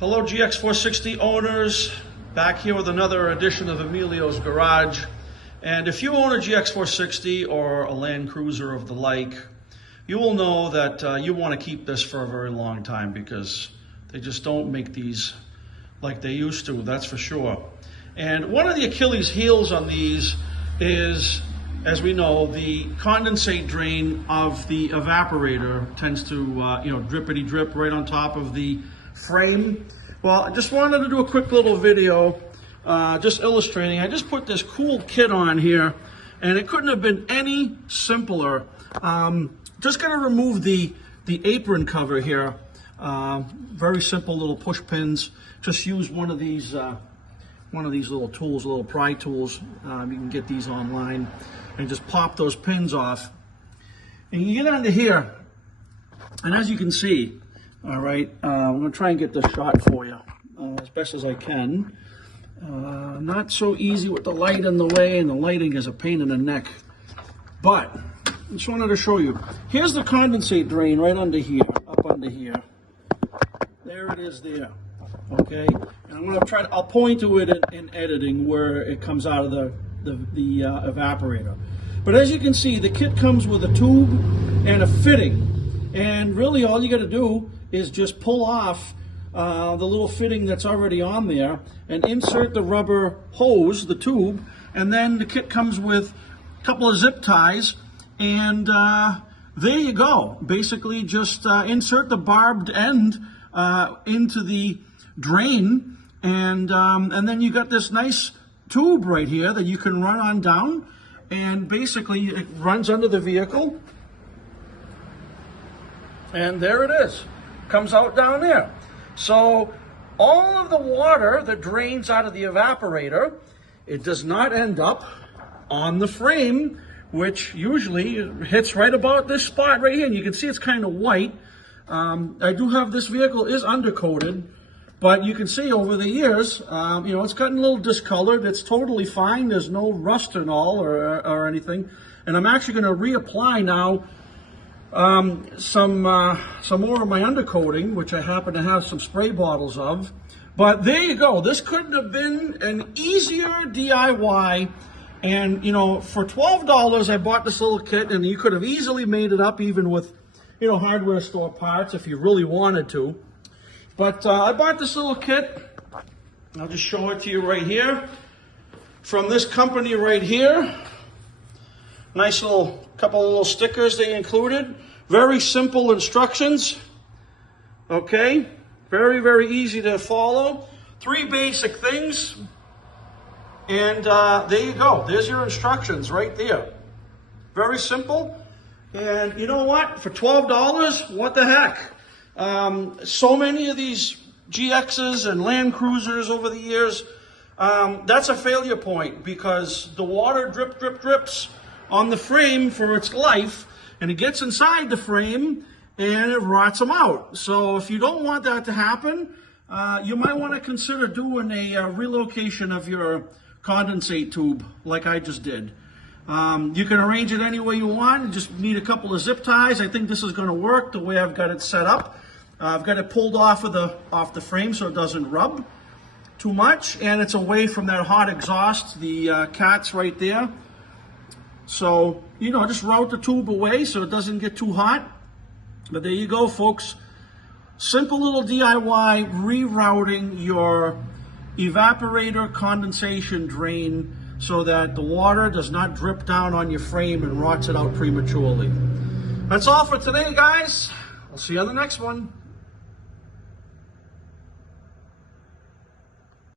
Hello GX460 owners, back here with another edition of Emilio's Garage. And if you own a GX460 or a Land Cruiser of the like, you will know that you want to keep this for a very long time because they just don't make these like they used to, that's for sure. And one of the Achilles heels on these is, as we know, the condensate drain of the evaporator tends to drippity drip right on top of the frame. Well, I just wanted to do a quick little video just illustrating. I just put this cool kit on here and it couldn't have been any simpler. Just going to remove the apron cover here. Very simple little push pins. Just use one of these little tools, little pry tools. You can get these online and just pop those pins off. And you get under here, and as you can see, all right, I'm going to try and get this shot for you as best as I can. Not so easy with the light in the way, and the lighting is a pain in the neck. But I just wanted to show you. Here's the condensate drain right under here, up under here. There it is there, okay? And I'm going to try to, I'll point to it in editing where it comes out of the evaporator. But as you can see, the kit comes with a tube and a fitting. And really all you got to do is just pull off the little fitting that's already on there and insert the rubber hose, the tube, and then the kit comes with a couple of zip ties, and there you go. Basically just insert the barbed end into the drain, and then you got this nice tube right here that you can run on down, and basically it runs under the vehicle, and there it is. Comes out down there. So all of the water that drains out of the evaporator, it does not end up on the frame, which usually hits right about this spot right here. And you can see it's kind of white. I do have, this vehicle is undercoated, but you can see over the years, it's gotten a little discolored. It's totally fine. There's no rust and all or anything. And I'm actually going to reapply now some more of my undercoating, which I happen to have some spray bottles of. But there you go. This couldn't have been an easier DIY. And for $12 I bought this little kit, and you could have easily made it up even with hardware store parts if you really wanted to. But I bought this little kit. I'll just show it to you right here from this company right here. Nice little couple of little stickers they included. Very simple instructions. Okay, very, very easy to follow. 3 basic things. And there you go. There's your instructions right there. Very simple. And you know what? For $12, what the heck? So many of these GXs and Land Cruisers over the years, that's a failure point because the water drips on the frame for its life, and it gets inside the frame and it rots them out. So if you don't want that to happen, you might want to consider doing a relocation of your condensate tube like I just did. You can arrange it any way you want. You just need a couple of zip ties. I think this is going to work the way I've got it set up. I've got it pulled off the frame so it doesn't rub too much, and it's away from that hot exhaust. The cat's right there. So, just route the tube away so it doesn't get too hot. But there you go, folks. Simple little DIY rerouting your evaporator condensation drain so that the water does not drip down on your frame and rots it out prematurely. That's all for today, guys. I'll see you on the next one.